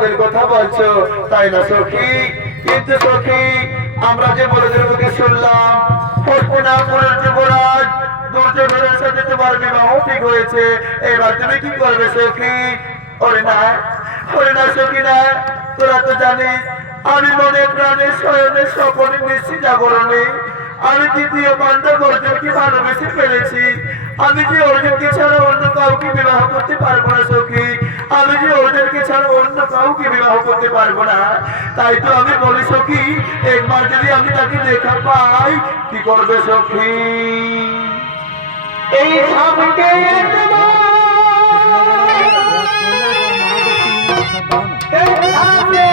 পছন্দের কথা বলছো তাই না সখী? কিন্তু সখী আমরা যে বড়দের মুখে শুনলাম হস্তিনাপুরের যুবরাজ দুর্যোধনের সাথে তোমার বিবাহ ঠিক হয়েছে, এবার তুমি কি করবে সখী? ওরে না সখী না, তোরা তো জানিস আমি মনে প্রাণে শয়নে স্বপনে মিশি জাগরণে আমি দ্বিতীয় পাণ্ডব অর্জুনকে ভালোবেসে ফেলেছি। আমি যে অর্জুনকে ছাড়া অন্য কাউকে বিবাহ করতে পারবো না সখী, আমি যে অর্জুনকে ছাড়া অন্য কাউকে বিবাহ করতে পারবো না। তাই তো আমি বলি সখী, একবার যদি আমি তাকে দেখা পাই কি করবে সখী? এই সামনে এই সামনে